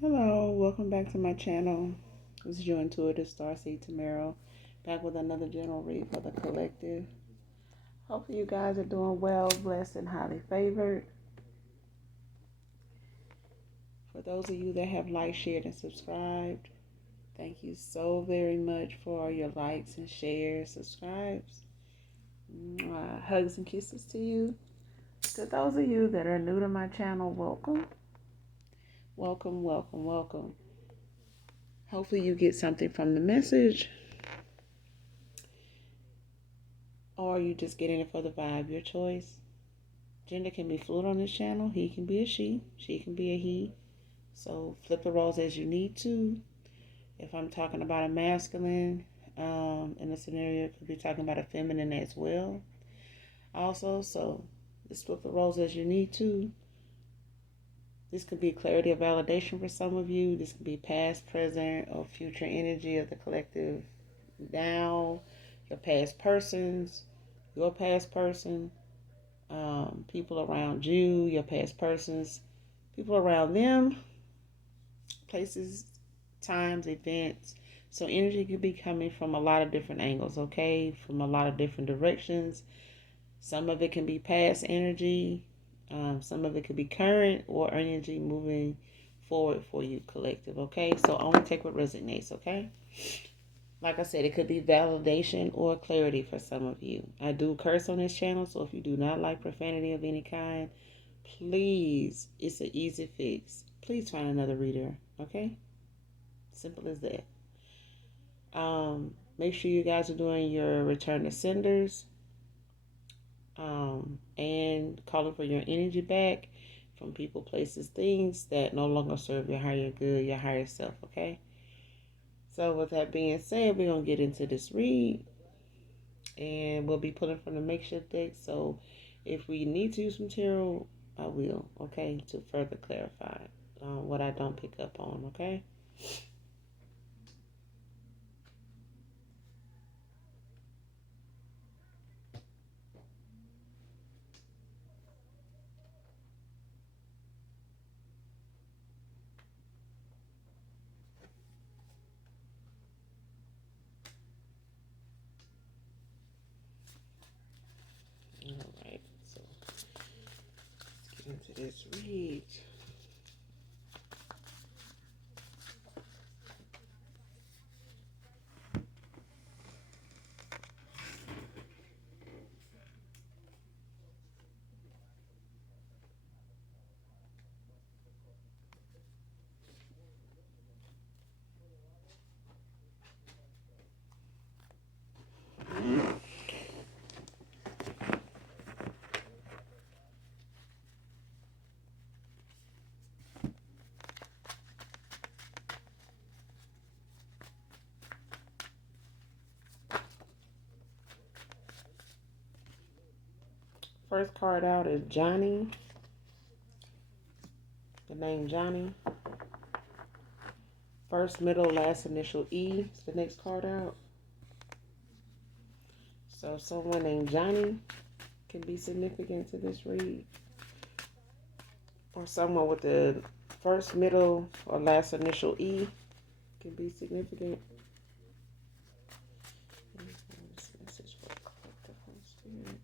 Hello, welcome back to my channel. This is your intuitive Starseed Tamara, back with another general read for the collective. Hopefully you guys are doing well, blessed, and highly favored. For those of you that have liked, shared, and subscribed, thank you so very much for your likes and shares, subscribes. Hugs and kisses to you. To those of you that are new to my channel, welcome. Welcome, welcome, welcome. Hopefully you get something from the message, or you just getting it for the vibe, your choice. Gender can be fluid on this channel. He can be a she can be a he. So flip the roles as you need to. If I'm talking about a masculine in a scenario, it could be talking about a feminine as well. Also, so just flip the roles as you need to. This could be clarity or validation for some of you. This could be past, present, or future energy of the collective now, your past persons, your past person, people around you, your past persons, people around them, places, times, events. So energy could be coming from a lot of different angles, okay? From a lot of different directions. Some of it can be past energy. Some of it could be current or energy moving forward for you, collective, okay? So only take what resonates, okay? Like I said, it could be validation or clarity for some of you. I do curse on this channel, so if you do not like profanity of any kind, please, it's an easy fix. Please find another reader, okay? Simple as that. Make sure you guys are doing your return to senders and calling for your energy back from people, places, things that no longer serve your higher good, your higher self, okay? So with that being said, we're going to get into this read, and we'll be pulling from the makeshift deck. So if we need to use some tarot, I will, okay, to further clarify what I don't pick up on, okay? All right, so let's get into this read. First card out is Johnny. The name Johnny. First, middle, last initial E is the next card out. So someone named Johnny can be significant to this read. Or someone with the first, middle, or last initial E can be significant. This message for the collective Holy Spirit.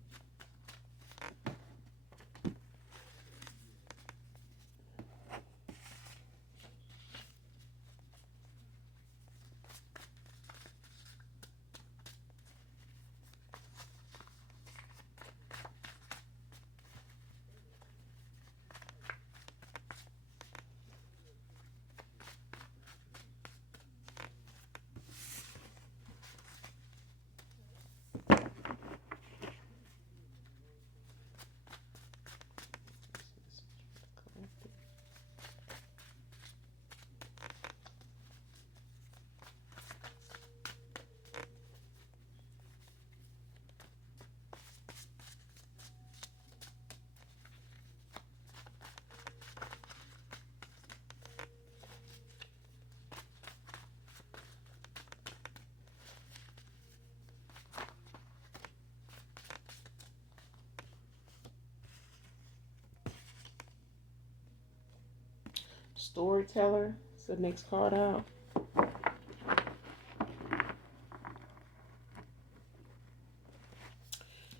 Storyteller. It's the next card out.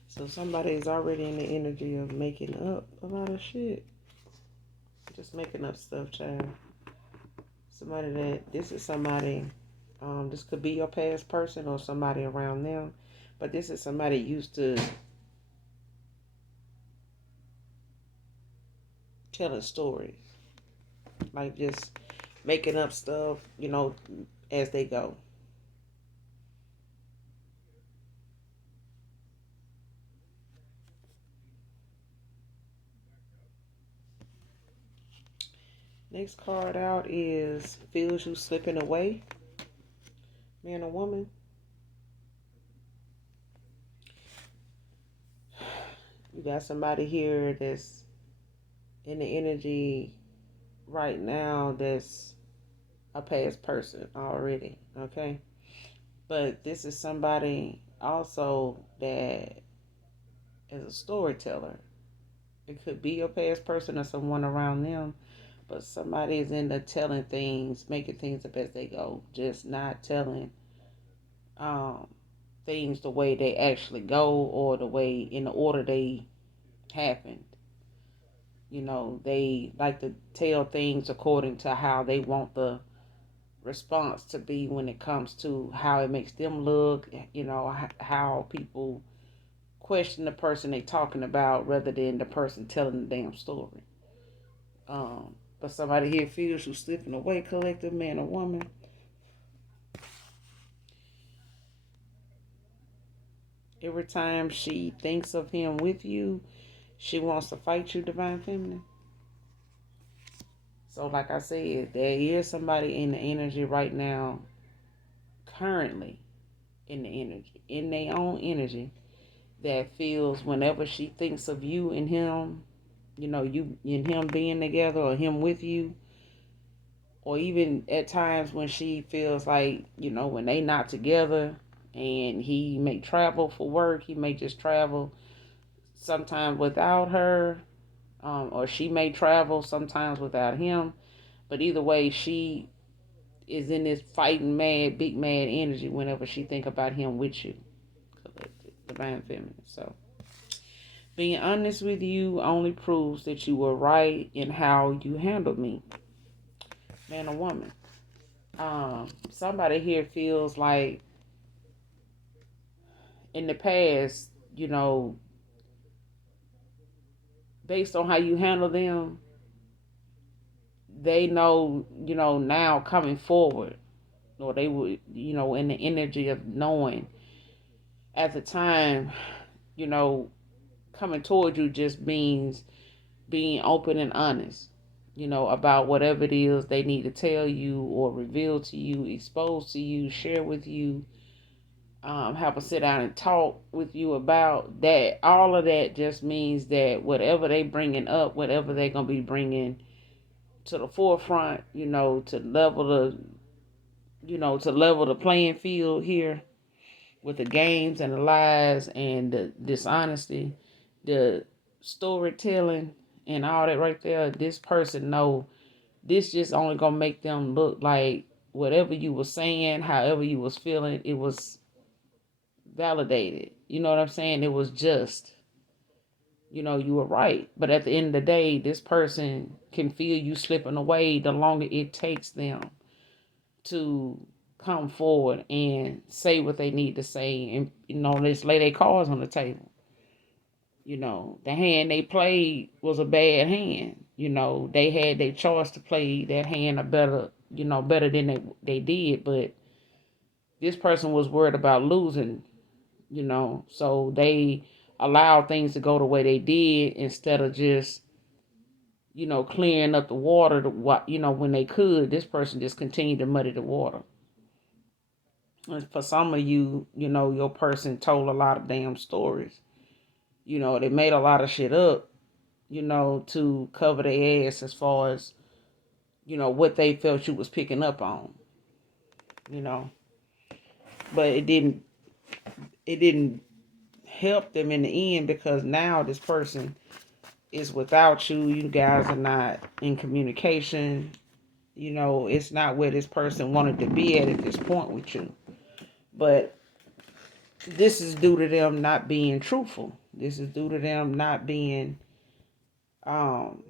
So somebody is already in the energy of making up a lot of shit. Just making up stuff, child. This is somebody, this could be your past person or somebody around them, but this is somebody used to telling stories, like just making up stuff, as they go. Next card out is feels you slipping away, man or woman. You got somebody here that's in the energy right now that's a past person already, okay? But this is somebody also that is a storyteller. It could be your past person or someone around them, but somebody is into telling things, making things up as they go, just not telling um, things the way they actually go or the way in the order they happened. They like to tell things according to how they want the response to be when it comes to how it makes them look, how people question the person they talking about rather than the person telling the damn story. But somebody here feels you slipping away, collective man or woman. Every time she thinks of him with you, she wants to fight you, divine feminine. So, like I said, there is somebody in the energy right now, currently in the energy, in their own energy, that feels whenever she thinks of you and him, you and him being together or him with you, or even at times when she feels like, when they not together and he may travel for work, he may just travel sometimes without her, or she may travel sometimes without him. But either way, she is in this fighting mad, big mad energy whenever she think about him with you. Divine feminine. So being honest with you only proves that you were right in how you handled me, man or woman. Somebody here feels like in the past, based on how you handle them, they know, now coming forward, or they would, in the energy of knowing at the time, you know, coming toward you just means being open and honest, about whatever it is they need to tell you or reveal to you, expose to you, share with you, have a sit down and talk with you about that. All of that just means that whatever they bringing up, whatever they're gonna be bringing to the forefront, to level the playing field here with the games and the lies and the dishonesty, the storytelling and all that right there. This person know this just only gonna make them look like whatever you were saying, however you was feeling, it was validated. You know what I'm saying? It was just, you were right. But at the end of the day, this person can feel you slipping away the longer it takes them to come forward and say what they need to say and, let's lay their cards on the table. The hand they played was a bad hand. They had their choice to play that hand a better than they did, but this person was worried about losing, so they allowed things to go the way they did instead of just, clearing up the water when they could. This person just continued to muddy the water. And for some of you, your person told a lot of damn stories. They made a lot of shit up, to cover their ass as far as, what they felt you was picking up on, you know. But it didn't help them in the end because now this person is without you. You guys are not in communication. It's not where this person wanted to be at this point with you. But this is due to them not being truthful. This is due to them not being um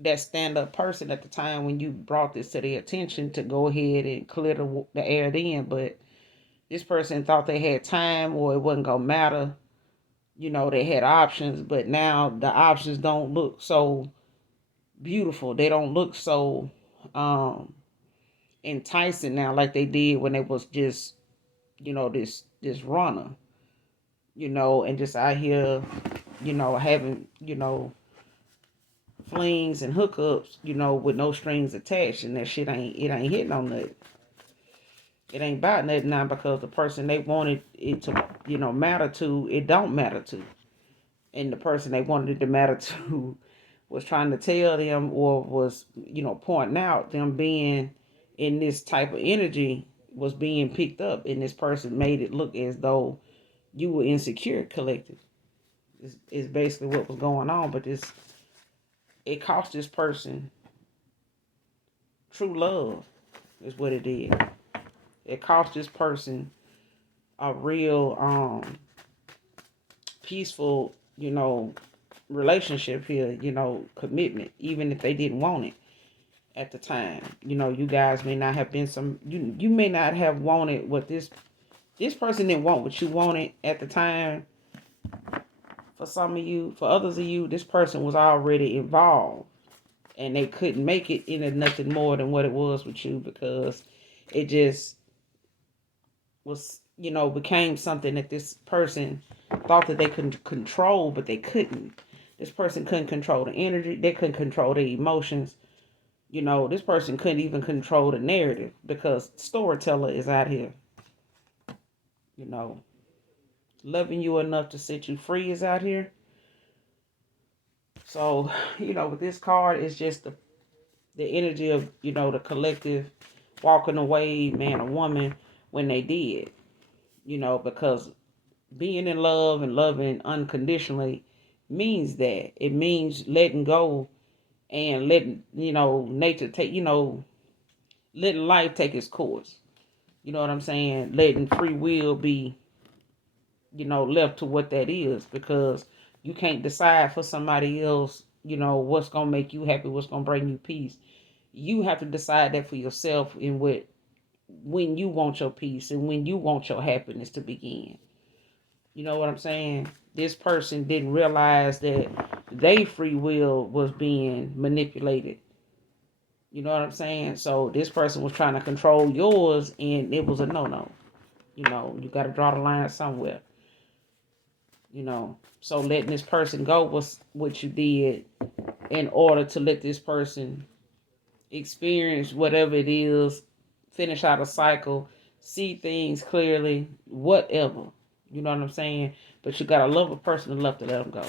that stand up person at the time when you brought this to their attention to go ahead and clear the air then. But this person thought they had time or it wasn't going to matter. They had options, but now the options don't look so beautiful. They don't look so um, enticing now like they did when it was just, this runner, and just out here, having, flings and hookups, with no strings attached, and that shit ain't hitting on nothing. It ain't about nothing now because the person they wanted it to, matter to, it don't matter to. And the person they wanted it to matter to was trying to tell them or was, pointing out them being in this type of energy was being picked up. And this person made it look as though you were insecure collective. Is basically what was going on. But it cost this person true love is what it did. It cost this person a real peaceful, relationship here, commitment, even if they didn't want it at the time. You guys may not have been you may not have wanted what this person didn't want what you wanted at the time. For some of you, for others of you, this person was already involved and they couldn't make it into nothing more than what it was with you because it just was, became something that this person thought that they could control, but they couldn't. This person couldn't control the energy. They couldn't control the emotions. This person couldn't even control the narrative because storyteller is out here, you know, loving you enough to set you free is out here. So, with this card, it's just the energy of, the collective walking away, man or woman, when they did, because being in love and loving unconditionally means that. It means letting go and letting, nature take, letting life take its course. You know what I'm saying? Letting free will be, left to what that is because you can't decide for somebody else, what's going to make you happy, what's going to bring you peace. You have to decide that for yourself when you want your peace and when you want your happiness to begin. You know what I'm saying? This person didn't realize that their free will was being manipulated. You know what I'm saying? So this person was trying to control yours and it was a no-no. You got to draw the line somewhere. So letting this person go was what you did in order to let this person experience whatever it is, finish out a cycle, see things clearly, whatever. You know what I'm saying? But you gotta love a person enough to let them go.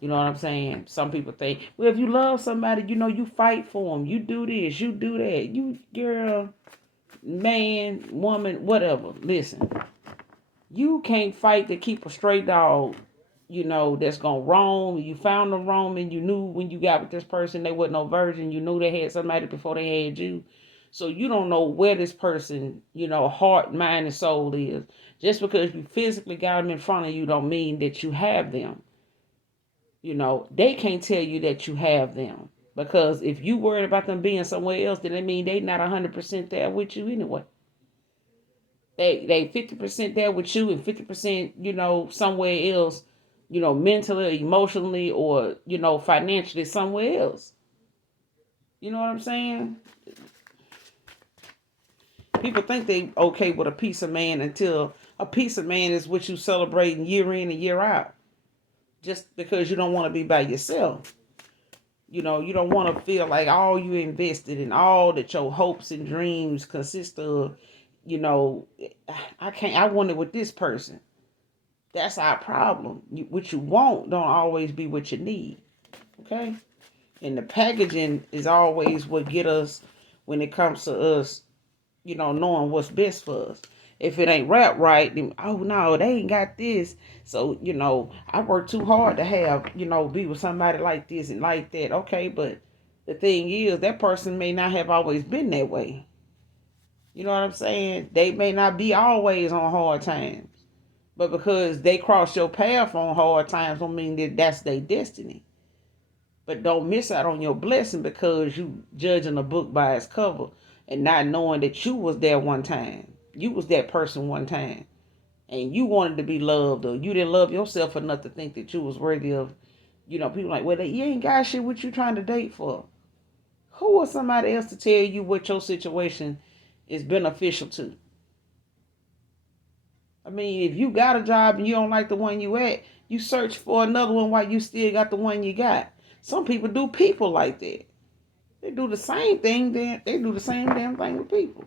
You know what I'm saying? Some people think, well, if you love somebody, you fight for them. You do this, you do that. You, girl, man, woman, whatever. Listen, you can't fight to keep a stray dog, that's gonna roam. You found them roaming. You knew when you got with this person they wasn't no virgin. You knew they had somebody before they had you. So you don't know where this person, heart, mind, and soul is. Just because you physically got them in front of you don't mean that you have them. They can't tell you that you have them. Because if you worried about them being somewhere else, then that mean they not 100% there with you anyway. They 50% there with you and 50%, somewhere else, mentally, emotionally, or, financially somewhere else. You know what I'm saying? People think they okay with a piece of man until a piece of man is what you celebrating year in and year out. Just because you don't want to be by yourself. You don't want to feel like all you invested in, all that your hopes and dreams consist of, I want it with this person. That's our problem. What you want don't always be what you need. Okay? And the packaging is always what get us when it comes to us, knowing what's best for us. If it ain't wrapped right, then, oh no, they ain't got this. So, I work too hard to have, be with somebody like this and like that. Okay, but The thing is, that person may not have always been that way. You know what I'm saying? They may not be always on hard times. But because they cross your path on hard times don't mean that that's their destiny. But don't miss out on your blessing because you judging a book by its cover and not knowing that you was there one time. You was that person one time. And you wanted to be loved, or you didn't love yourself enough to think that you was worthy of, people like, well, you ain't got shit, what you trying to date for? Who or somebody else to tell you what your situation is beneficial to? I mean, if you got a job and you don't like the one you at, you search for another one while you still got the one you got. Some people do people like that. They do the same thing, then they do the same damn thing with people.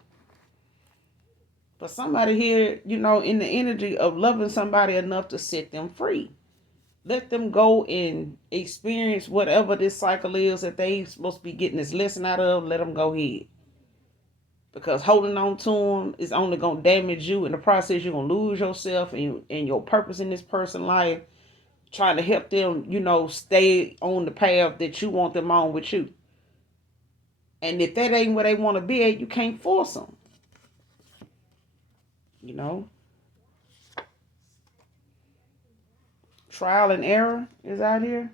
But somebody here, in the energy of loving somebody enough to set them free. Let them go and experience whatever this cycle is that they supposed to be getting this lesson out of. Let them go ahead. Because holding on to them is only going to damage you. In the process, you're going to lose yourself and your purpose in this person's life. Trying to help them, stay on the path that you want them on with you. And if that ain't where they want to be at, you can't force them. Trial and error is out here.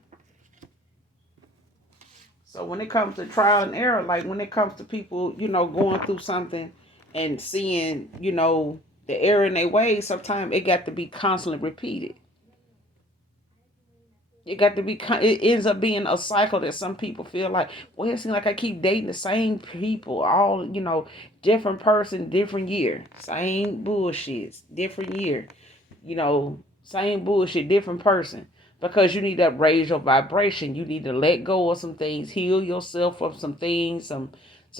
So when it comes to trial and error, like when it comes to people, going through something and seeing, the error in their ways, sometimes it got to be constantly repeated. It ends up being a cycle that some people feel like, well, it seems like I keep dating the same people, all, different person, different year, same bullshit, different year, same bullshit, different person. Because you need to raise your vibration. You need to let go of some things, heal yourself from some things, some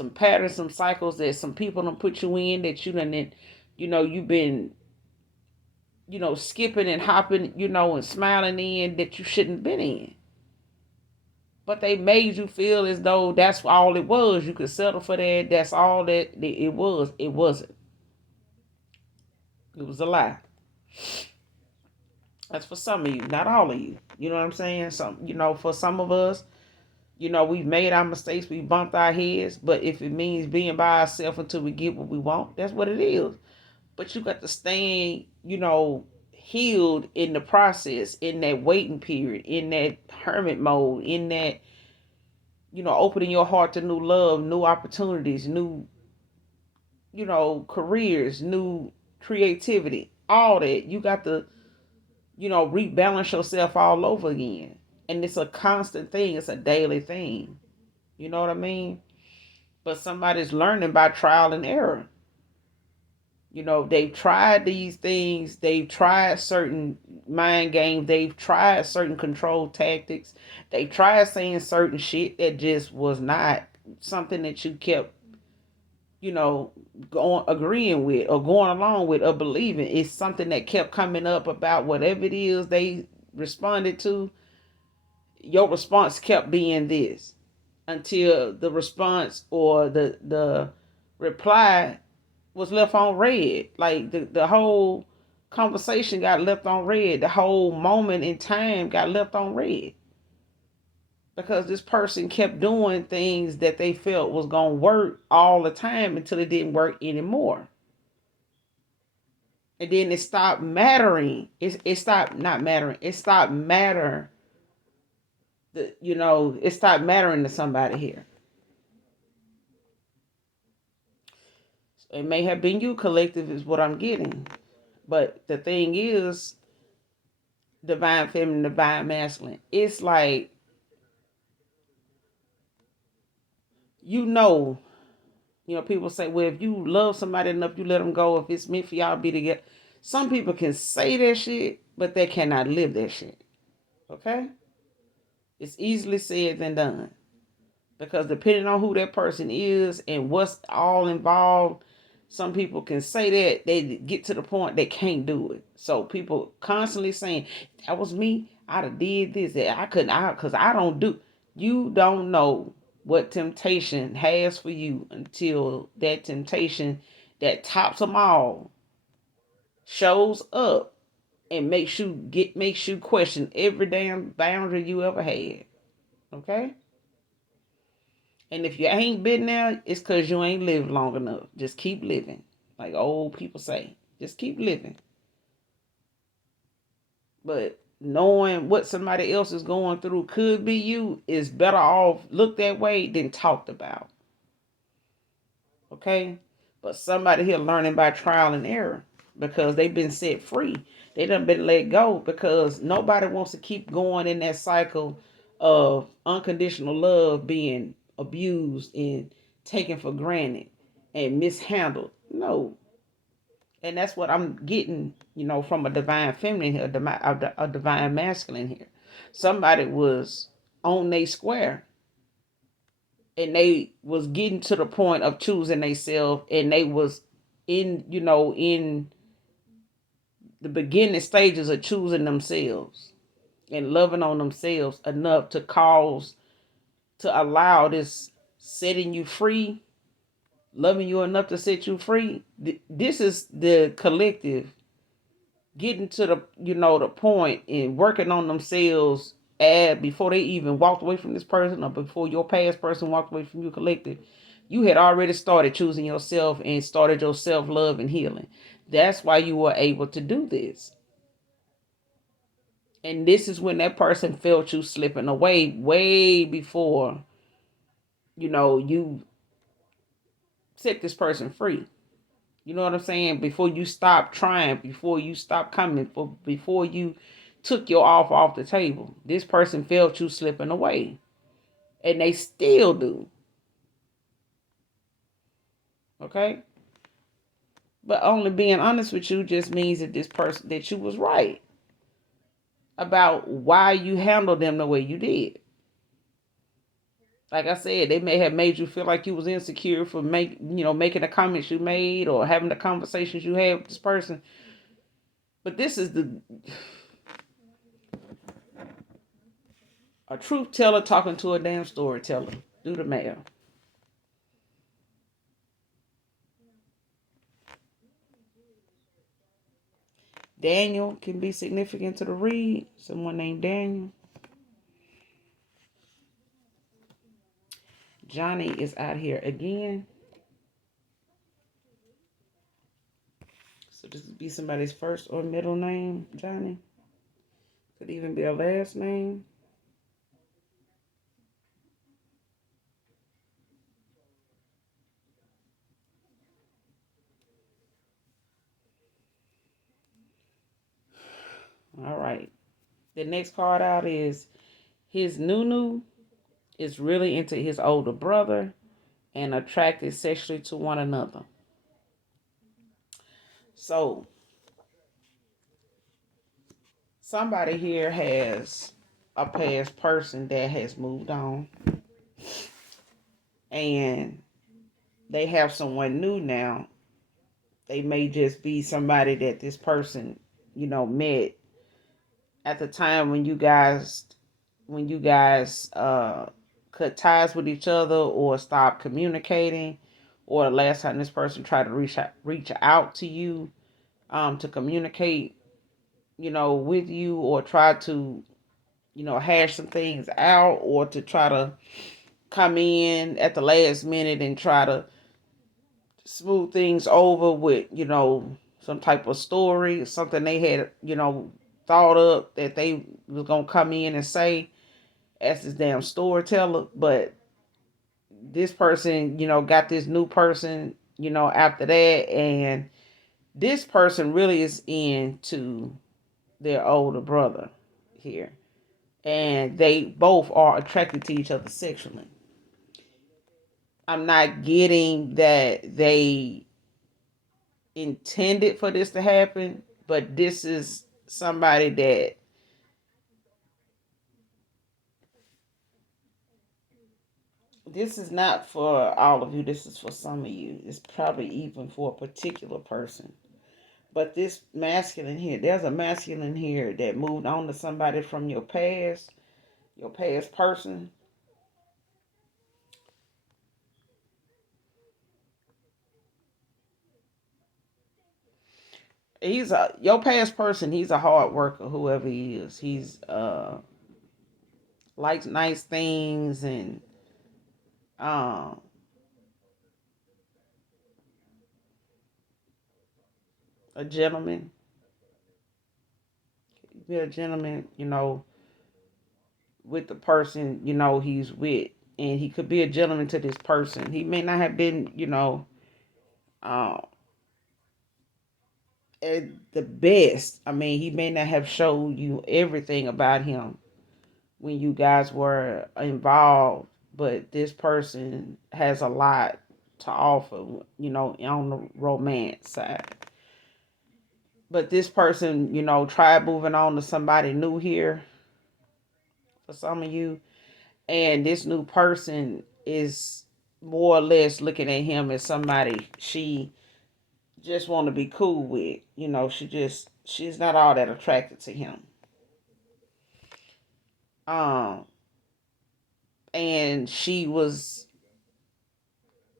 patterns, some cycles that some people don't put you in that you've been skipping and hopping, and smiling in that you shouldn't have been in. But they made you feel as though that's all it was. You could settle for that. That's all that it was. It wasn't. It was a lie. That's for some of you, not all of you. You know what I'm saying? For some of us, we've made our mistakes, we bumped our heads, but if it means being by ourselves until we get what we want, that's what it is. But you got to stay, healed in the process, in that waiting period, in that hermit mode, in that, opening your heart to new love, new opportunities, new, careers, new creativity, all that. You got to, rebalance yourself all over again. And it's a constant thing, it's a daily thing. You know what I mean? But somebody's learning by trial and error. They've tried these things. They've tried certain mind games. They've tried certain control tactics. They tried saying certain shit that just was not something that you kept, going agreeing with or going along with or believing. It's something that kept coming up about whatever it is they responded to. Your response kept being this until the response or the reply was left on red. Like the whole conversation got left on red. The whole moment in time got left on red. Because this person kept doing things that they felt was going to work all the time until it didn't work anymore. And then it stopped mattering. It stopped not mattering. It stopped matter. It stopped mattering to somebody here. So it may have been you, collective, is what I'm getting. But the thing is, divine feminine, divine masculine. It's like, people say, well, if you love somebody enough, you let them go. If it's meant for y'all to be together. Some people can say that shit, but they cannot live that shit. Okay? It's easily said than done. Because depending on who that person is and what's all involved, some people can say that they get to the point they can't do it. So people constantly saying, that was me, I'd have did this, that I couldn't, because I don't do. You don't know what temptation has for you until that temptation that tops them all shows up and makes you question every damn boundary you ever had. Okay? And if you ain't been there, it's because you ain't lived long enough. Just keep living. Like old people say, just keep living. But knowing what somebody else is going through could be you is better off looked that way than talked about. Okay? But somebody here learning by trial and error because they've been set free. They done been let go because nobody wants to keep going in that cycle of unconditional love being abused and taken for granted and mishandled. No. And that's what I'm getting, from a divine feminine here, a divine masculine here. Somebody was on their square and they was getting to the point of choosing themselves, and they was in the beginning stages of choosing themselves and loving on themselves enough to allow this setting you free, loving you enough to set you free. This is the collective getting to the point and working on themselves before they even walked away from this person, or before your past person walked away from you collective. You had already started choosing yourself and started your self-love and healing. That's why you were able to do this. And this is when that person felt you slipping away way before you set this person free. You know what I'm saying? Before you stop trying, before you stop coming, before you took your offer off the table, this person felt you slipping away. And they still do. Okay? But only being honest with you just means that you was right about why you handled them the way you did. Like I said, they may have made you feel like you was insecure for making the comments you made or having the conversations you had with this person. But this is a truth teller talking to a damn storyteller. Do the math. Daniel can be significant to the read. Someone named Daniel. Johnny is out here again. So this would be somebody's first or middle name, Johnny. Could even be a last name. All right. The next card out is his Nunu is really into his older brother and attracted sexually to one another. So somebody here has a past person that has moved on, and they have someone new now. They may just be somebody that this person, met at the time when you guys cut ties with each other or stopped communicating, or the last time this person tried to reach out to you to communicate, with you, or try to, hash some things out, or to try to come in at the last minute and try to smooth things over with, some type of story, something they had, thought up that they was gonna come in and say as this damn storyteller. But this person, got this new person, after that, and this person really is into their older brother here. And they both are attracted to each other sexually. I'm not getting that they intended for this to happen, but this is somebody that this is not for all of you. This is for some of you. It's probably even for a particular person. But this masculine here, there's a masculine here that moved on to somebody from your past person. Your past person. He's a hard worker, whoever he is. He's likes nice things and Um, a gentleman, be a gentleman, with the person, he's with. And he could be a gentleman to this person. He may not have been, uh, at the best. I mean, he may not have showed you everything about him when you guys were involved, but this person has a lot to offer, on the romance side. But this person, tried moving on to somebody new here for some of you, and this new person is more or less looking at him as somebody she just want to be cool with. She's not all that attracted to him. Um, and she was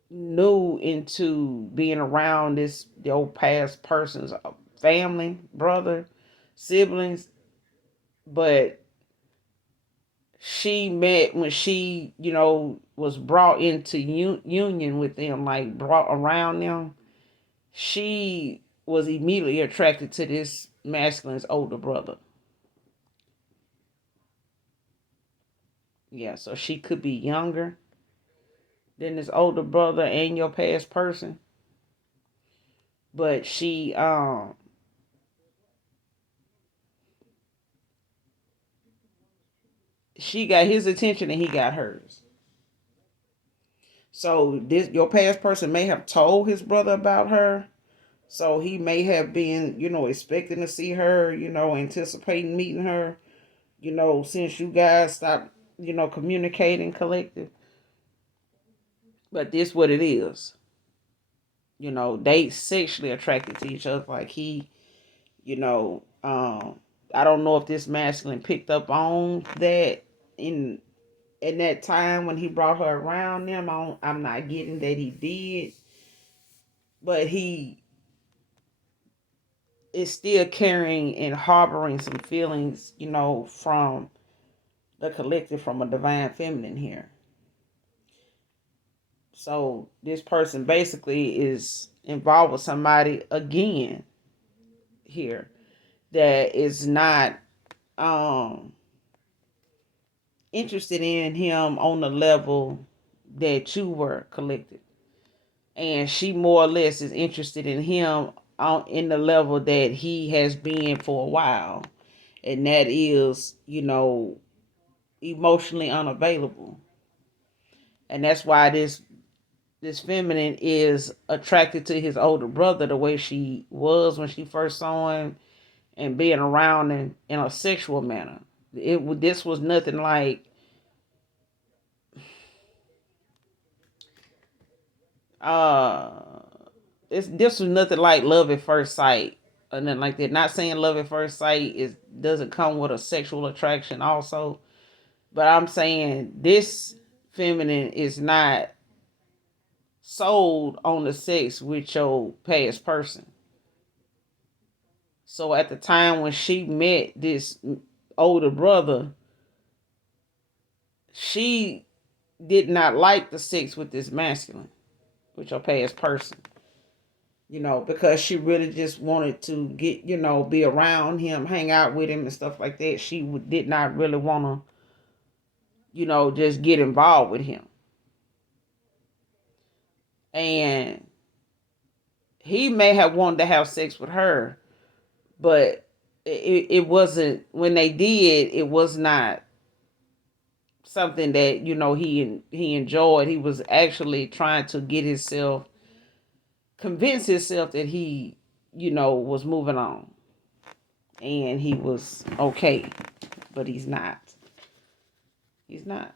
new into being around the old past person's family, brother, siblings, but she met when she, was brought into union with them, like brought around them. She was immediately attracted to this masculine's older brother. Yeah, so she could be younger than this older brother and your past person, but she got his attention and he got hers. So this your past person may have told his brother about her. So he may have been, expecting to see her, anticipating meeting her, since you guys stopped, communicating collective. But this what it is. They sexually attracted to each other. Like he, you know, I don't know if this masculine picked up on that in that time when he brought her around them. I'm not getting that he did, but he is still carrying and harboring some feelings, from the collective, from a divine feminine here. So this person basically is involved with somebody again here that is not um interested in him on the level that you were collected. And she more or less is interested in him on in the level that he has been for a while. And that is, emotionally unavailable. And that's why this feminine is attracted to his older brother the way she was when she first saw him, and being around him in a sexual manner. This was nothing like uh this was nothing like love at first sight or nothing like that. Not saying love at first sight is doesn't come with a sexual attraction also, but I'm saying this feminine is not sold on the sex with your past person. So at the time when she met this older brother, she did not like the sex with this masculine, with your past person. Because she really just wanted to get, be around him, hang out with him and stuff like that. She did not really want to, just get involved with him. And he may have wanted to have sex with her, but it wasn't, when they did, it was not something that, he enjoyed. He was actually trying to get himself, convince himself that he, was moving on. And he was okay, but he's not. He's not.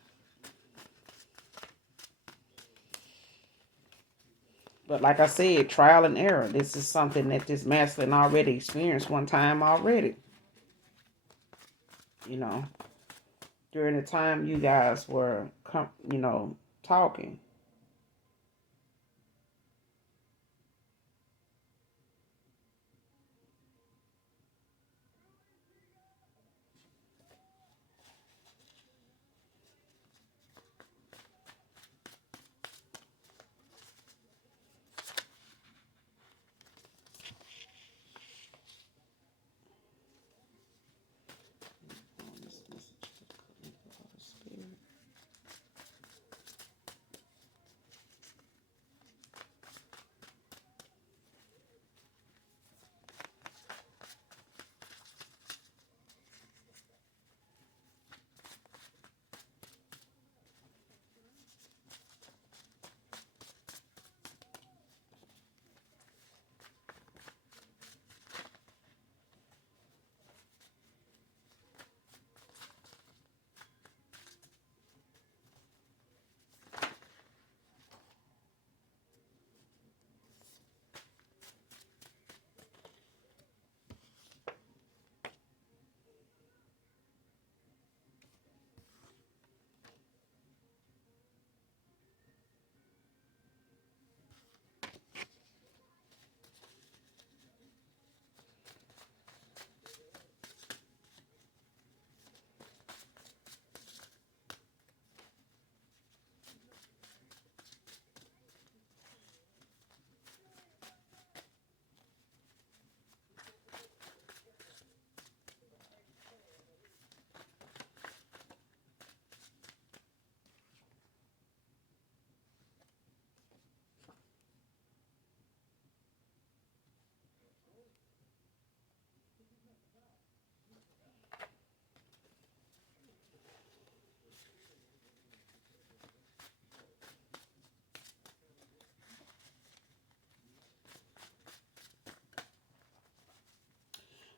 But like I said, trial and error. This is something that this masculine already experienced one time already. You know, during the time you guys were, talking.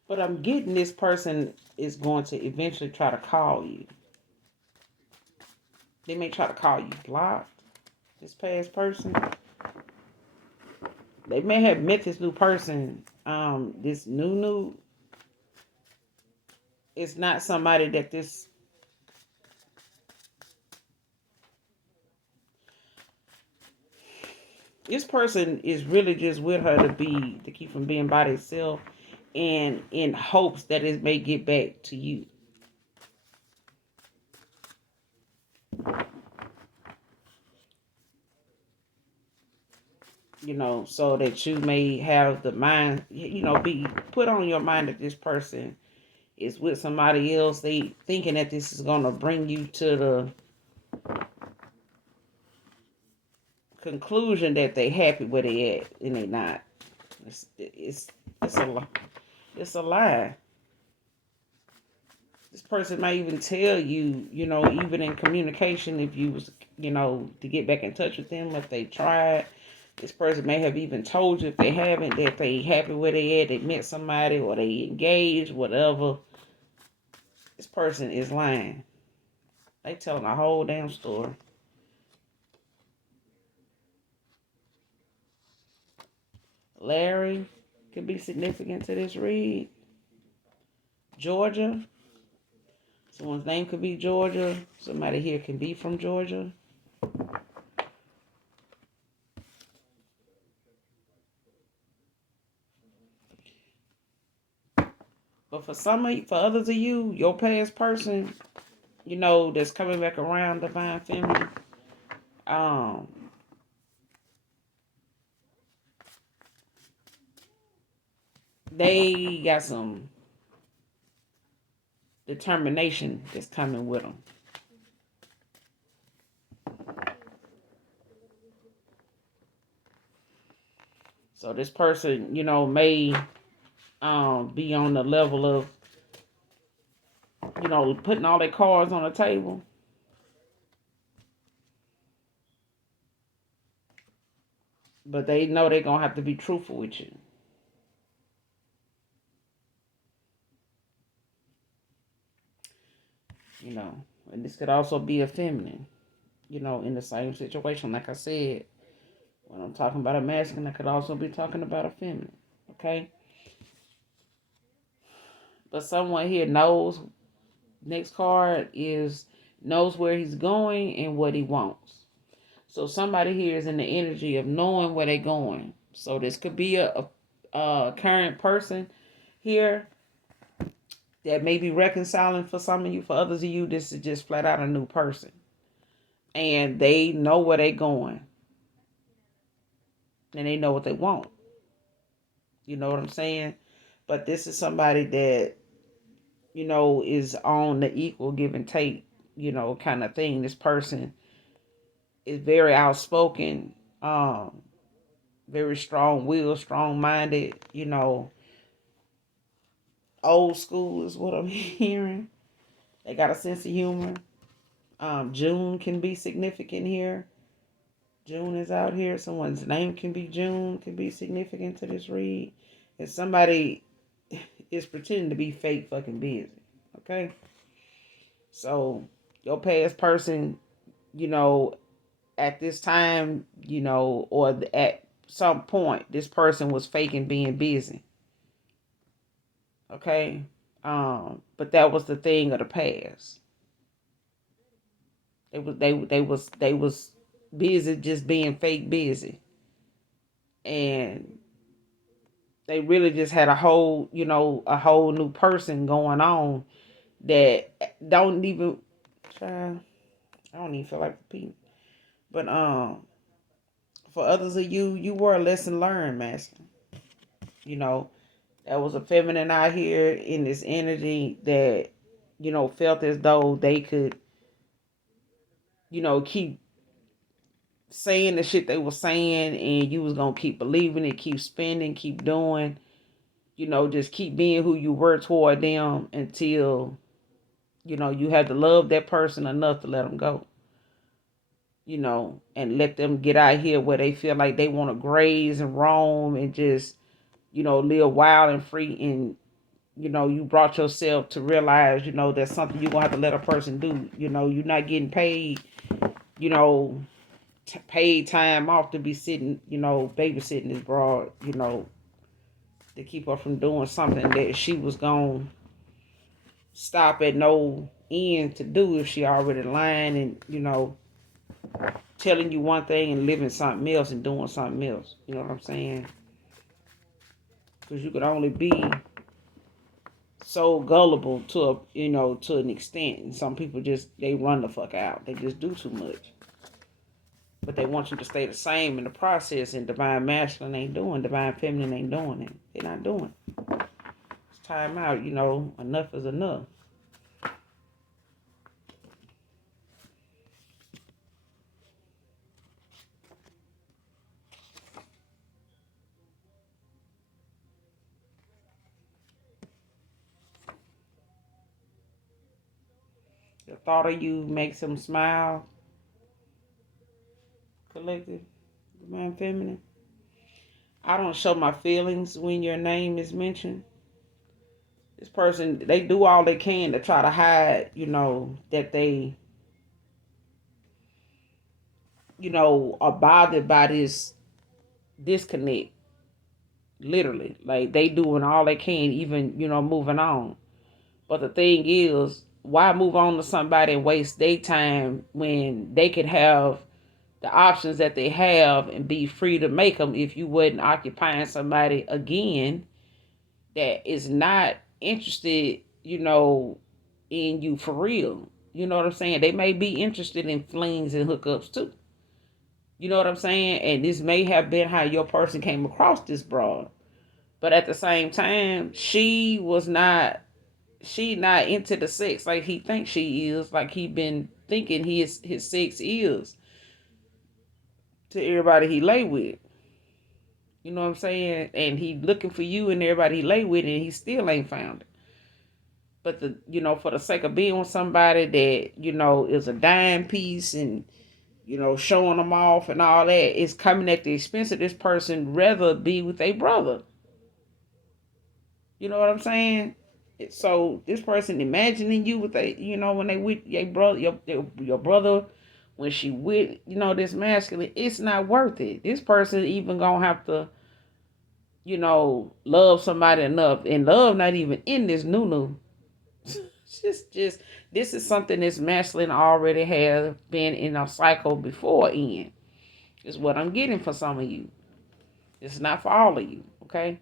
But I'm getting this person is going to eventually try to call you. They may try to call you blocked. This past person, they may have met this new person. This new is not somebody that this person is really just with her to keep from being by themselves, and in hopes that it may get back to you. So that you may have the mind, be put on your mind that this person is with somebody else. They thinking that this is gonna bring you to the conclusion that they happy where they at, and they not. It's a lie. It's a lie. This person might even tell you, even in communication, if you was, to get back in touch with them, if they tried. This person may have even told you, if they haven't, that they happy where they at, they met somebody, or they engaged, whatever. This person is lying. They telling a whole damn story. Larry could be significant to this read. Georgia. Someone's name could be Georgia. Somebody here can be from Georgia. But for others of you, your past person, that's coming back around, divine feminine, um, they got some determination that's coming with them. So this person, may be on the level of, putting all their cards on the table. But they know they're going to have to be truthful with you. And this could also be a feminine, in the same situation. Like I said, when I'm talking about a masculine, I could also be talking about a feminine. Okay? But someone here knows, next card is knows where he's going and what he wants. So somebody here is in the energy of knowing where they're going. So this could be a current person here that may be reconciling for some of you. For others of you, this is just flat out a new person. And they know where they're going. And they know what they want. You know what I'm saying? But this is somebody that, is on the equal give and take, kind of thing. This person is very outspoken, very strong willed, strong minded, old school is what I'm hearing. They got a sense of humor. June can be significant here. June is out here. Someone's name can be June, can be significant to this read. And somebody is pretending to be fake fucking busy. Okay? So, your past person, at this time, or at some point, this person was faking being busy. Okay? But that was the thing of the past. They was busy just being fake busy. And they really just had a whole new person going on that don't even try. I don't even feel like repeating. But for others of you, you were a lesson learned, master. There was a feminine out here in this energy that, felt as though they could, keep saying the shit they were saying, and you was gonna keep believing it, keep spending, keep doing, just keep being who you were toward them until, you had to love that person enough to let them go. And let them get out here where they feel like they want to graze and roam and just, live wild and free and, you brought yourself to realize, that's something you're going to have to let a person do. You're not getting paid, you know, paid time off to be sitting, babysitting this broad, to keep her from doing something that she was going to stop at no end to do if she already lying and, telling you one thing and living something else and doing something else. You know what I'm saying? Because you could only be so gullible to to an extent, and some people just they run the fuck out. They just do too much, but they want you to stay the same in the process. And divine masculine ain't doing, divine feminine ain't doing it. They're not doing it. It's time out. Enough is enough. The thought of you makes them smile. Collective, divine feminine. I don't show my feelings when your name is mentioned. This person, they do all they can to try to hide, that they, are bothered by this disconnect. Literally. Like they doing all they can, even, moving on. But the thing is, why move on to somebody and waste their time when they could have the options that they have and be free to make them if you wasn't occupying somebody again that is not interested, in you for real. You know what I'm saying? They may be interested in flings and hookups too. You know what I'm saying? And this may have been how your person came across this broad. But at the same time, she not into the sex like he thinks she is, like he been thinking his sex is to everybody he lay with. You know what I'm saying? And he looking for you and everybody he lay with, and he still ain't found it. But for the sake of being with somebody that, is a dime piece and, showing them off and all that, is coming at the expense of this person rather be with a brother. You know what I'm saying? So this person imagining you with when they with your brother, your brother, when she with, this masculine, it's not worth it. This person even gonna have to, love somebody enough, and love not even in this new. just this is something this masculine already has been in a cycle before in. Is what I'm getting for some of you. It's not for all of you, okay?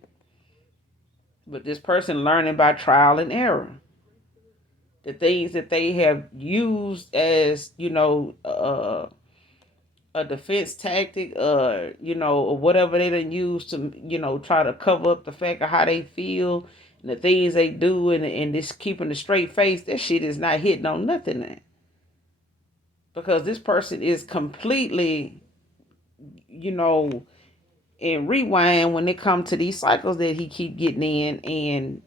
But this person learning by trial and error. The things that they have used as, a defense tactic, or whatever they done use to, try to cover up the fact of how they feel and the things they do, and this keeping a straight face, that shit is not hitting on nothing now. Because this person is completely, in rewind when it comes to these cycles that he keep getting in, and,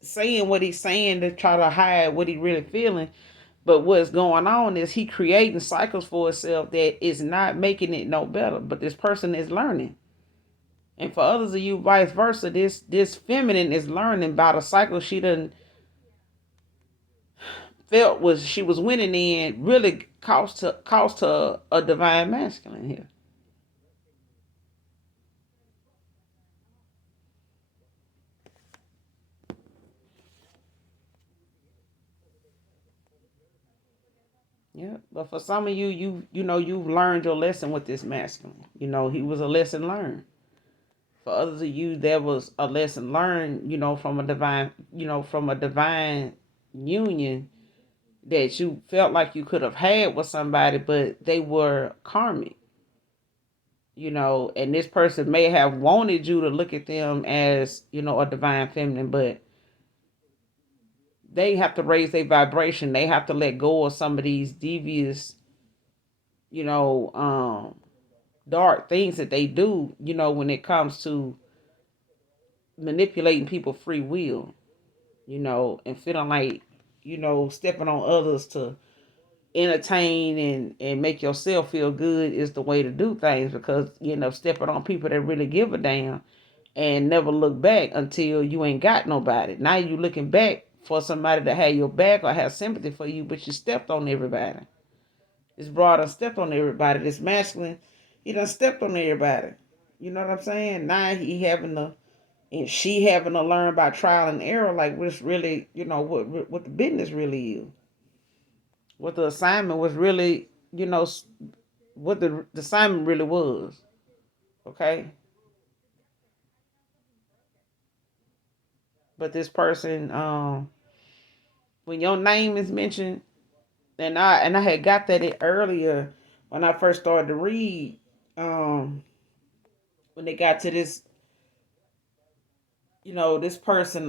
saying what he's saying to try to hide what he really feeling. But what's going on is he creating cycles for himself that is not making it no better. But this person is learning. And for others of you, vice versa, this feminine is learning about a cycle she done felt was she was winning in, really cost her a divine masculine here. Yeah, but for some of you, you've learned your lesson with this masculine. He was a lesson learned. For others of you, there was a lesson learned, from a divine union that you felt like you could have had with somebody, but they were karmic. And this person may have wanted you to look at them as, a divine feminine, but they have to raise their vibration. They have to let go of some of these devious, you know, um, dark things that they do, when it comes to manipulating people's free will, and feeling like, stepping on others to entertain and make yourself feel good is the way to do things, because you end up stepping on people that really give a damn, and never look back until you ain't got nobody. Now you looking back for somebody to have your back or have sympathy for you, but you stepped on everybody. This broad done stepped on everybody. This masculine, he done stepped on everybody. You know what I'm saying? Now he having to, and she having to learn by trial and error, like what's really, what the business really is, what the assignment was really, what the assignment really was. Okay, but this person, when your name is mentioned, and I had got that earlier when I first started to read, when they got to this, this person,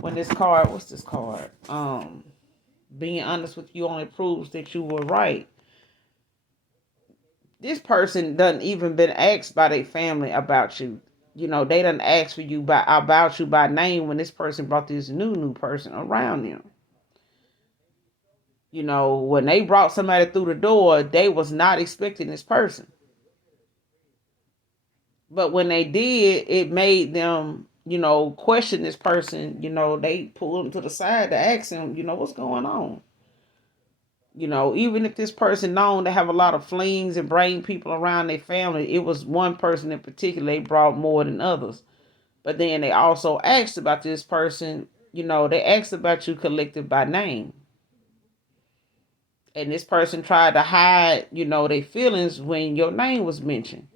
when this card, what's this card? Being honest with you only proves that you were right. This person doesn't even been asked by their family about you. They done asked for you about you by name when this person brought this new person around them. When they brought somebody through the door, they was not expecting this person. But when they did, it made them, question this person. They pulled him to the side to ask him, what's going on. Even if this person known to have a lot of flings and bring people around their family, it was one person in particular they brought more than others. But then they also asked about this person, they asked about you collective by name. And this person tried to hide, their feelings when your name was mentioned.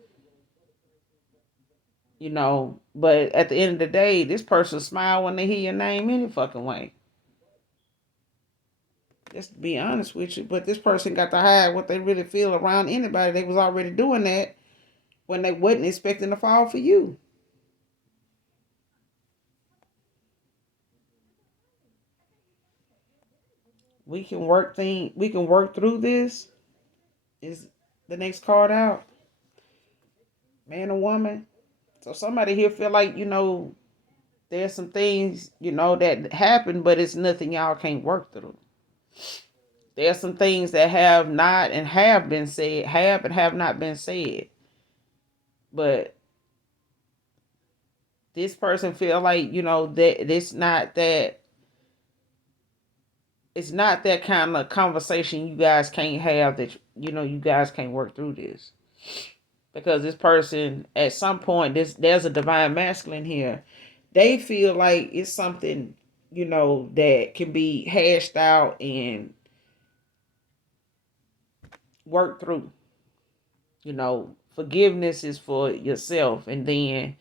But at the end of the day, this person smile when they hear your name any fucking way. Just to be honest with you. But this person got to hide what they really feel around anybody. They was already doing that when they wasn't expecting to fall for you. We can work through this. Is the next card out? Man or woman? So somebody here feel like, there's some things, that happen, but it's nothing y'all can't work through. There's some things that have not and have been said, have and have not been said. But this person feel like, that it's not that kind of conversation you guys can't have, that, you guys can't work through this. Because this person, at some point, there's a divine masculine here. They feel like it's something, that can be hashed out and worked through. Forgiveness is for yourself, and then,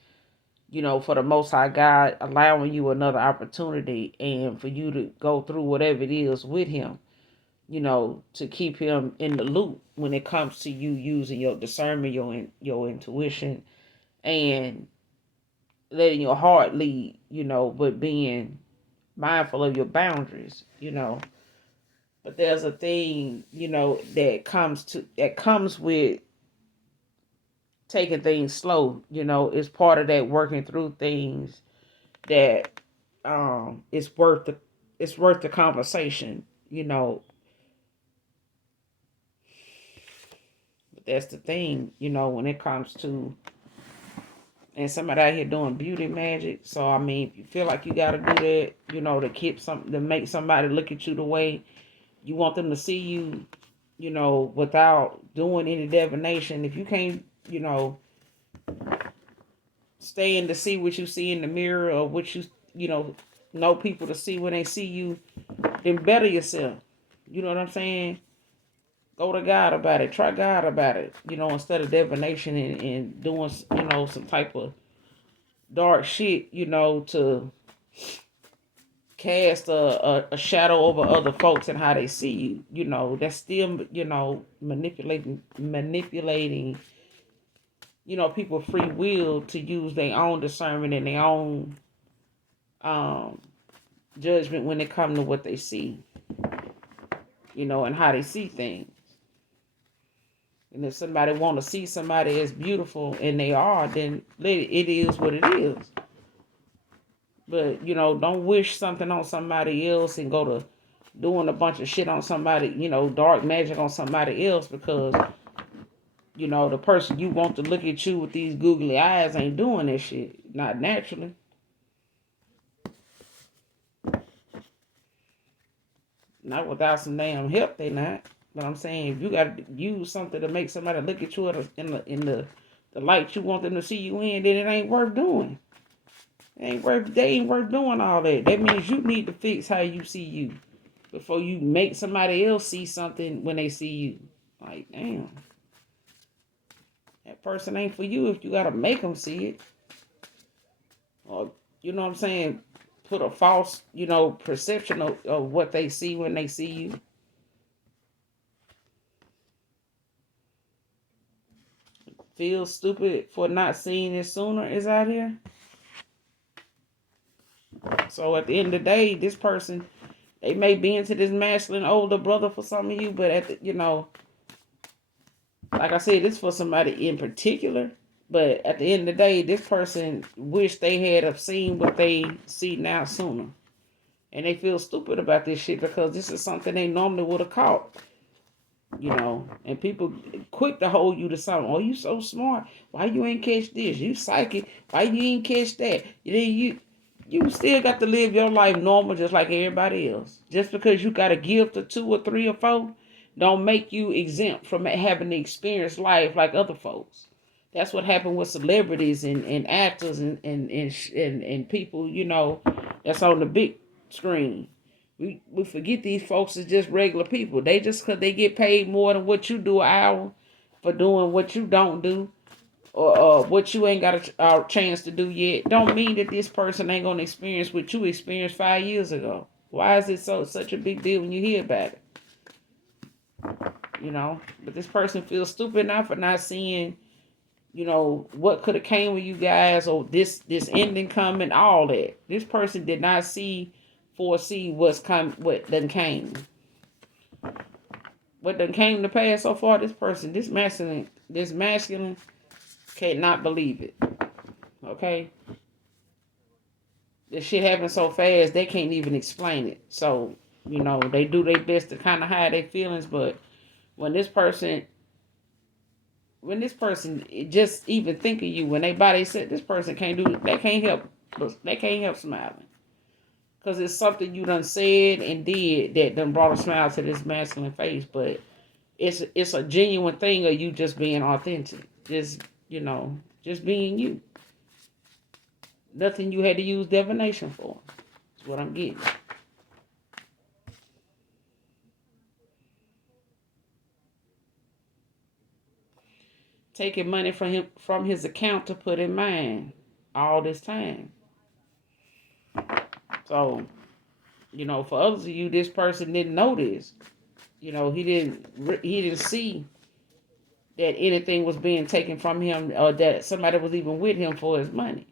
for the Most High God allowing you another opportunity and for you to go through whatever it is with him, to keep him in the loop when it comes to you using your discernment, your intuition, and letting your heart lead, but being mindful of your boundaries, But there's a thing, that comes with taking things slow, it's part of that working through things that it's worth the conversation, But that's the thing, when it comes to, and somebody out here doing beauty magic. So I mean, if you feel like you gotta do that, to keep something, to make somebody look at you the way you want them to see you, without doing any divination. If you can't, staying to see what you see in the mirror, or what know people to see when they see you, then better yourself. You know what I'm saying? Go to God about it. Try God about it. Instead of divination and doing, some type of dark shit, to cast a shadow over other folks and how they see you. That's still, manipulating, people free will to use their own discernment and their own judgment when it comes to what they see, and how they see things. And if somebody want to see somebody as beautiful and they are, then it is what it is. But, don't wish something on somebody else and go to doing a bunch of shit on somebody, dark magic on somebody else, because The person you want to look at you with these googly eyes ain't doing that shit. Not naturally. Not without some damn help, they not. But I'm saying if you gotta use something to make somebody look at you in the light you want them to see you in, then it ain't worth doing. They ain't worth doing all that. That means you need to fix how you see you before you make somebody else see something when they see you. Like, damn. That person ain't for you if you gotta make them see it. Or, you know what I'm saying? Put a false, perception of what they see when they see you. Feel stupid for not seeing it sooner is out here. So at the end of the day, this person, they may be into this masculine older brother for some of you, but like I said, this for somebody in particular. But at the end of the day, this person wish they had have seen what they see now sooner. And they feel stupid about this shit because this is something they normally would have caught. And people quick to hold you to something. Oh, you so smart. Why you ain't catch this? You psychic. Why you ain't catch that? You still got to live your life normal just like everybody else. Just because you got a gift or two or three or four, don't make you exempt from having to experience life like other folks. That's what happened with celebrities and actors and people, that's on the big screen. We forget these folks is just regular people. They just because they get paid more than what you do an hour for doing what you don't do or what you ain't got a chance to do yet, don't mean that this person ain't gonna experience what you experienced 5 years ago. Why is it such a big deal when you hear about it? But this person feels stupid now for not seeing, what could have came with you guys or this ending coming, all that. This person did not foresee what done came. What done came to pass so far, this person, this masculine cannot believe it. Okay? This shit happened so fast, they can't even explain it. So, they do their best to kind of hide their feelings, but when this person just even think of you, when they body said this person can't do it, they can't help smiling. Because it's something you done said and did that done brought a smile to this masculine face, but it's a genuine thing of you just being authentic. Just being you. Nothing you had to use divination for. That's what I'm getting. Taking money from his account to put in mine all this time. So, for others of you, this person didn't know this. He didn't see that anything was being taken from him or that somebody was even with him for his money.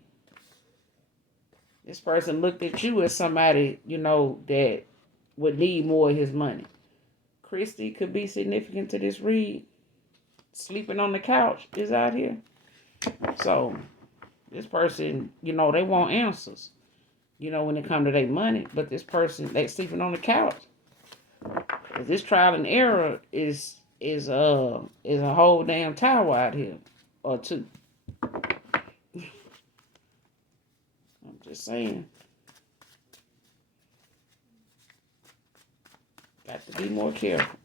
This person looked at you as somebody, that would need more of his money. Christy could be significant to this read. Sleeping on the couch is out here. So, this person, they want answers, when it comes to their money. But this person, they sleeping on the couch. This trial and error is a whole damn tower out here. Or two. I'm just saying. Got to be more careful.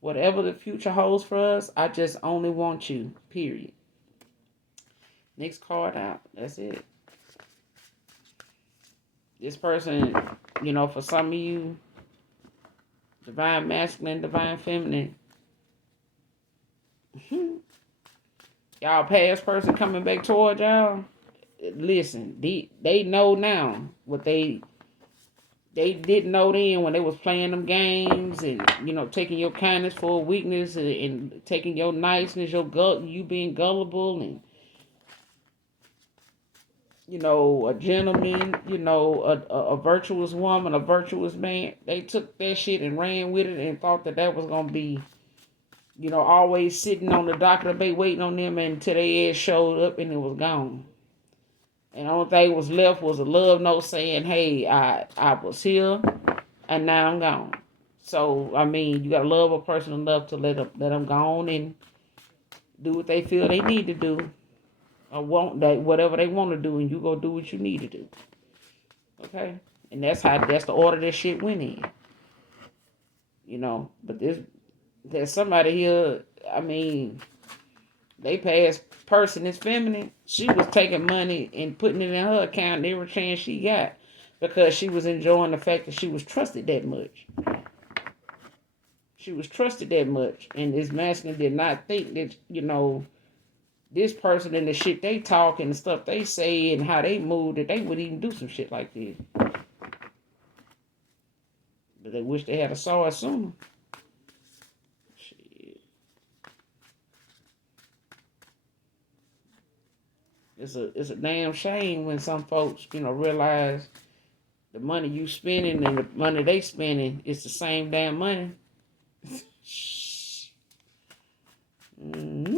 Whatever the future holds for us, I just only want you. Period. Next card out. That's it. This person, for some of you, divine masculine, divine feminine. Y'all past person coming back toward y'all. Listen, they know now what they didn't know then when they was playing them games and taking your kindness for a weakness and taking your niceness, you being gullible and a gentleman, a virtuous woman, a virtuous man. They took that shit and ran with it and thought that was gonna be, always sitting on the dock of the bay waiting on them until they ass showed up and it was gone. And the only thing was left was a love note saying, hey, I was here and now I'm gone. So I mean, you gotta love a person enough to let them go on and do what they feel they need to do, or want that whatever they want to do, and you go do what you need to do. Okay, and that's the order that shit went in. But there's somebody here. I mean, they past person is feminine. She was taking money and putting it in her account every chance she got because she was enjoying the fact that she was trusted that much. She was trusted that much, and this masculine did not think that this person and the shit they talk and the stuff they say and how they move that they would even do some shit like this. But they wish they had a saw it sooner. Shit. It's a damn shame when some folks realize the money you spending and the money they spending is the same damn money. Mm-hmm.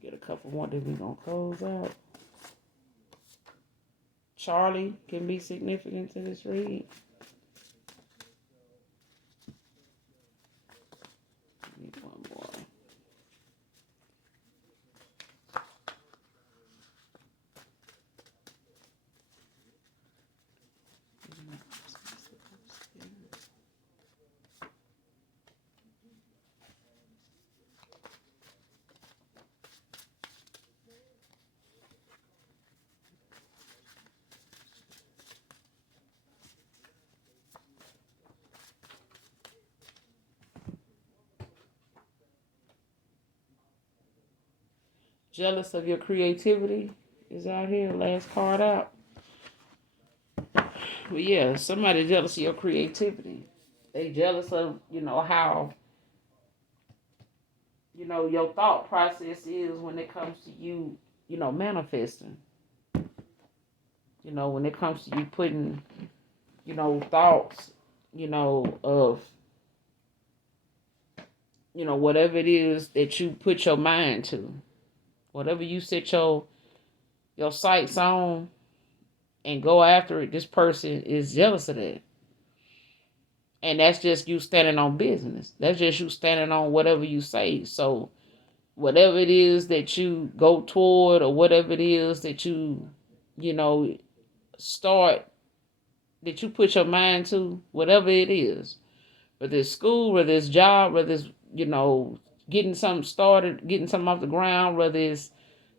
Get a couple more, then we gonna close out. Charlie can be significant to this read. Need one more. Jealous of your creativity is out here. Last card out. But yeah, somebody jealous of your creativity. They jealous of, how, your thought process is when it comes to you, manifesting. When it comes to you putting, thoughts, of, whatever it is that you put your mind to. Whatever you set your sights on and go after it, this person is jealous of that. And that's just you standing on business. That's just you standing on whatever you say. So whatever it is that you go toward or whatever it is that start, that you put your mind to, whatever it is, whether it's school, whether it's job, whether it's, getting something started, getting something off the ground, whether it's,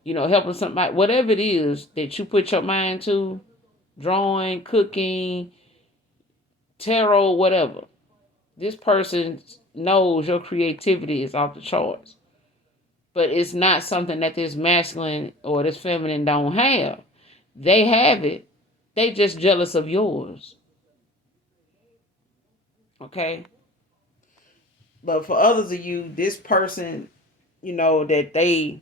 helping somebody, whatever it is that you put your mind to, drawing, cooking, tarot, whatever. This person knows your creativity is off the charts. But it's not something that this masculine or this feminine don't have. They have it. They just jealous of yours. Okay? But for others of you, this person, that they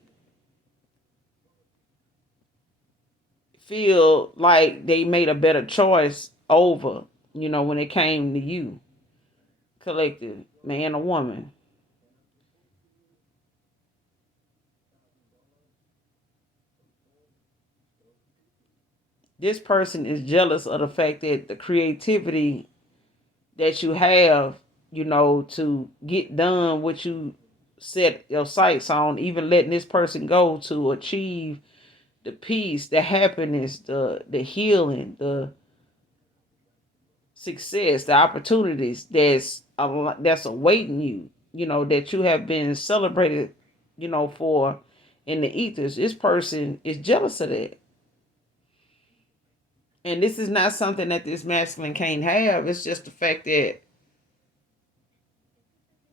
feel like they made a better choice over, when it came to you. Collective, man or woman. This person is jealous of the fact that the creativity that you have, to get done what you set your sights on, even letting this person go to achieve the peace, the happiness, the healing, the success, the opportunities that's awaiting you, that you have been celebrated, for in the ethers. This person is jealous of that. And this is not something that this masculine can't have. It's just the fact that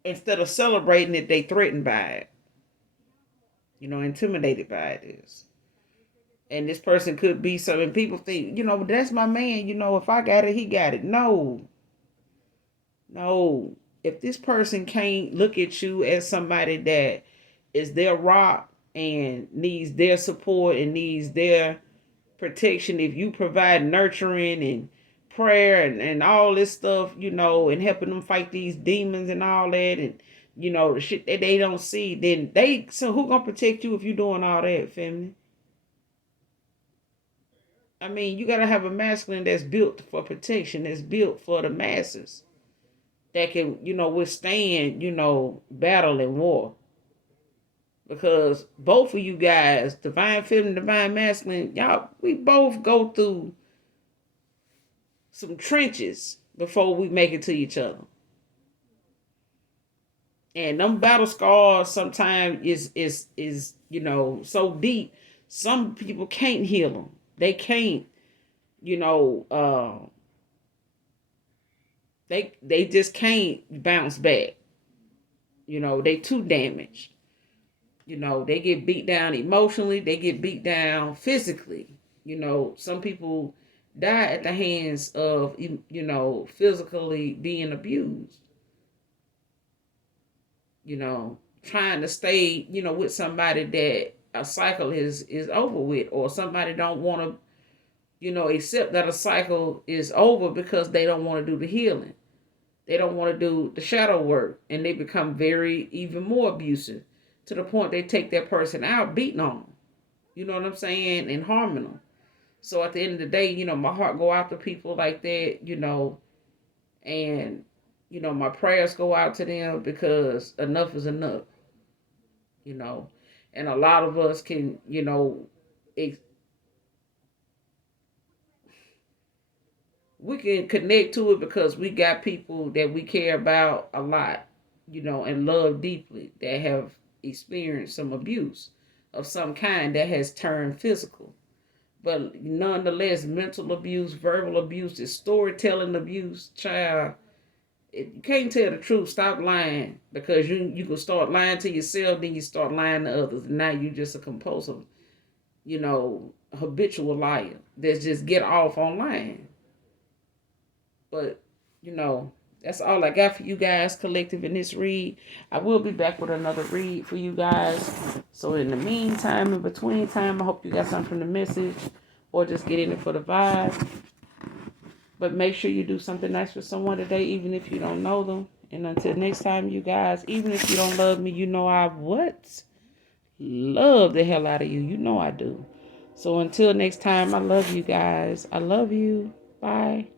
instead of celebrating it, they threatened by it. Intimidated by it. And this person could be something people think, that's my man. If I got it, he got it. No. If this person can't look at you as somebody that is their rock and needs their support and needs their protection, if you provide nurturing and prayer and all this stuff, and helping them fight these demons and all that, and the shit that they don't see, then so who gonna protect you if you doing all that, feminine? I mean, you gotta have a masculine that's built for protection, that's built for the masses, that can, withstand, battle and war. Because both of you guys, divine feminine, divine masculine, y'all, we both go through some trenches before we make it to each other. And them battle scars sometimes is so deep. Some people can't heal them. They can't, you know, they just can't bounce back. They too damaged. They get beat down emotionally, they get beat down physically. Some people die at the hands of, physically being abused. Trying to stay, with somebody that a cycle is over with, or somebody don't want to, accept that a cycle is over because they don't want to do the healing. They don't want to do the shadow work, and they become very even more abusive to the point they take that person out, beating on them. You know what I'm saying? And harming them. So at the end of the day, my heart go out to people like that, and my prayers go out to them, because enough is enough. And a lot of us can, we can connect to it because we got people that we care about a lot, and love deeply, that have experienced some abuse of some kind that has turned physical. But nonetheless, mental abuse, verbal abuse, is storytelling abuse, child. If you can't tell the truth, stop lying, because you can start lying to yourself, then you start lying to others, and now you're just a compulsive, habitual liar that's just get off on lying. But, that's all I got for you guys, collective, in this read. I will be back with another read for you guys. So in the meantime, in between time, I hope you got something from the message, or just get in it for the vibe. But make sure you do something nice for someone today, even if you don't know them. And until next time, you guys, even if you don't love me, I what? Love the hell out of you. I do. So until next time, I love you guys. I love you. Bye.